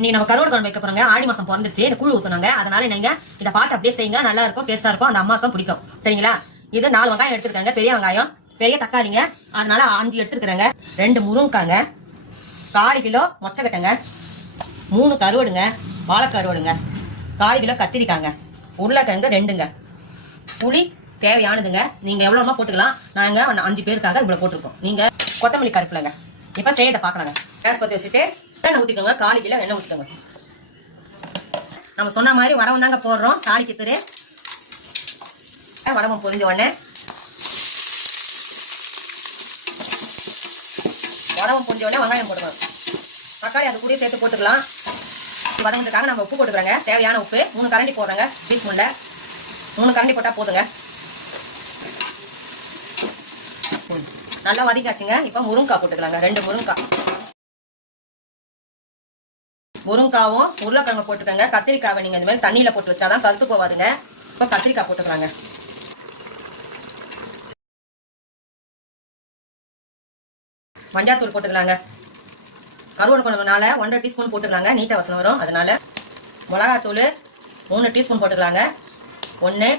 இன்னைக்கு நம்ம கருவாடு குழம்பு வைக்க போறோங்க. ஆடி மாசம் பிறந்துச்சு, கூழ் ஊத்துனாங்க. அதனால நீங்க இதை பார்த்து அப்படியே செய்யுங்க. நல்லா இருக்கும், டேஸ்டா இருக்கும். அந்த அம்மாக்கும் பிடிக்கும். சரிங்களா? இது 4 வெங்காயம் எடுத்துருக்காங்க, பெரிய வெங்காயம், பெரிய தக்காளிங்க. அதனால 5 எடுத்துருக்காங்க. 2 முருங்காங்க, 1/4 கிலோ மொச்சக்கட்டைங்க, 3 கருவாடுங்க, வாழைக்கருவாடுங்க, 1/4 கிலோ கத்திரிக்காங்க, உருளைக்கிழங்கு 2ங்க, புளி தேவையானதுங்க. நீங்க எவ்வளவுமா போட்டுக்கலாம். நாங்க 5 பேருக்காக இவ்வளவு போட்டிருக்கோம். நீங்க கொத்தமல்லி கருப்புலங்க. இப்ப செய்யறத பாக்கலாங்க. கேஸ் பத்தி வச்சுட்டு எண்ணெய் ஊத்திக்கோங்க. 1/4 கிலோ எண்ணெய் ஊத்திக்கோங்க. நம்ம சொன்ன மாதிரி வடகம் தாங்க போடுறோம். தாளிக்கு வடகம் பொரிஞ்ச உடனே வெங்காயம் போட்டுக்கணும். தக்காளி அது கூட சேர்த்து போட்டுக்கலாம். வதங்கிறதுக்காக நம்ம உப்பு போட்டுக்கிறோங்க. தேவையான உப்பு 3 கரண்டி போடுறோங்க. டீஸ்பூன்ல 3 கரண்டி போட்டா போதுங்க. நல்லா வதக்காச்சுங்க. இப்ப முருங்காய் போட்டுக்கலாங்க. 2 முருங்காவும் உருளைக்கிழங்கு போட்டுக்கோங்க. கத்திரிக்காவை நீங்க இந்த மாதிரி தண்ணியில போட்டு வச்சாதான் கருத்து போவாதுங்க. இப்ப கத்திரிக்காய் போட்டுக்கலாங்க. மஞ்சாத்தூள் போட்டுக்கலாங்க. கருவாடு குழம்புனால 1.5 டீஸ்பூன் போட்டுக்கலாங்க. நீட்ட வாசனை வரும். அதனால மிளகாத்தூள் 3 டீஸ்பூன் போட்டுக்கலாங்க. 1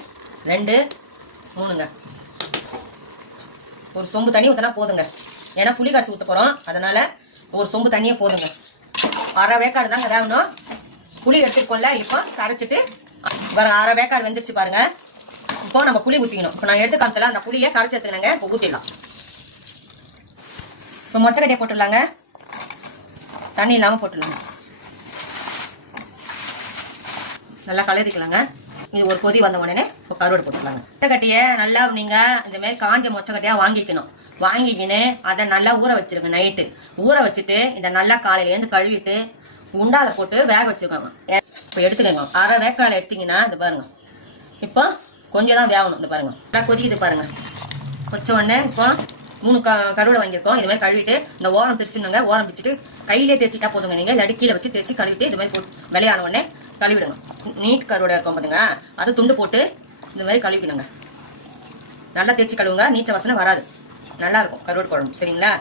2 3ங்க. ஒரு சொம்பு தண்ணி ஊற்றினா போதுங்க. ஏன்னா புளி காய்ச்சி ஊற்ற போகிறோம். அதனால ஒரு சொம்பு தண்ணியே போதுங்க. 1/2 வேக்காடு தாங்க வேகணும். புளி எடுத்துக்கோல. இப்போ கரைச்சிட்டு வர 1/2 வேக்காடு வெந்துருச்சு பாருங்க. இப்போ நம்ம புளி ஊற்றிக்கணும். இப்போ நான் எடுத்து காமிச்சல அந்த புளியை கரைச்சி எடுத்துக்கணுங்க. இப்போ ஊற்றிடலாம். இப்போ மொச்சக்கட்டையை போட்டுடலாங்க. தண்ணி இல்லாமல் போட்டுடலாங்க. நல்லா கலரிக்கலாங்க. இது ஒரு கொதி வந்த உடனே இப்போ கருவாடு போட்டுக்கலாங்க. மொச்சக்கட்டையை நல்லா நீங்க இந்த மாதிரி காஞ்ச மொச்சக்கட்டையா வாங்கிக்கின்னு அதை நல்லா ஊற வச்சிருங்க. நைட்டு ஊற வச்சுட்டு இதை நல்லா காலையிலேருந்து கழுவிட்டு உண்டால போட்டு வேக வச்சுக்கோங்க. இப்போ எடுத்துக்கோங்க. 1/2 வேக்காடு எடுத்தீங்கன்னா இது பாருங்க. இப்போ கொஞ்சம் தான் வேகணும். இந்த பாருங்க நல்லா கொதிக்குது பாருங்க. வச்ச உடனே இப்போ 3 கருவாடை வாங்கியிருக்கோம். இது மாதிரி கழுவிட்டு இந்த ஓரம் பிரிச்சுடுங்க. ஓரம் பிரிச்சுட்டு கையிலே தேய்ச்சிட்டா போதுங்க. நீங்க இல்லாட்டி கீழே வச்சு தேய்ச்சி கழுவிட்டு இது மாதிரி விளையாட உடனே கழுவிடுங்க. நீட் கருவாடை இருக்கும் பாருங்க. அது துண்டு போட்டு இந்த மாதிரி கழுவிடுங்க. நல்லா தேய்ச்சி கழுவுங்க. நீச்ச வாசனை வராது. நல்லா இருக்கும் கருவாடு குழம்பு. சரிங்களா?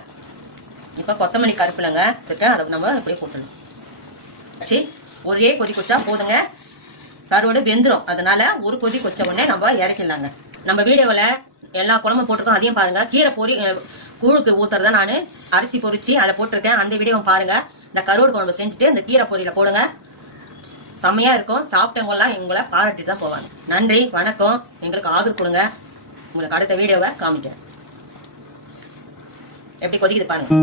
இப்போ கொத்தமல்லி கருப்புலங்க அதை நம்ம இப்படியே போட்டுடணும். வச்சு ஒரே கொதி கொச்சா போதுங்க. கருவாடு வெந்துடும். அதனால ஒரு கொதி கொச்ச உடனே நம்ம இறக்கிடலாங்க. நம்ம வீடியோவில் எல்லா குழம்பும் போட்டிருக்கோம். அதையும் பாருங்க. கீரை கூழுக்கு ஊத்துறத நான் அரிசி பொரிச்சு அதை போட்டிருக்கேன். அந்த வீடியோ பாருங்க. இந்த கருவாடு குழம்பு செஞ்சுட்டு இந்த கீரை பொரியலை போடுங்க. செம்மையா இருக்கும். சாப்பிட்டவங்கலாம் எங்களை பாராட்டிட்டு தான் போவாங்க. நன்றி, வணக்கம். எங்களுக்கு ஆதரவு கொடுங்க. உங்களுக்கு அடுத்த வீடியோவை காமிக்கிறேன். எப்படி கொதிக்குது பாருங்க.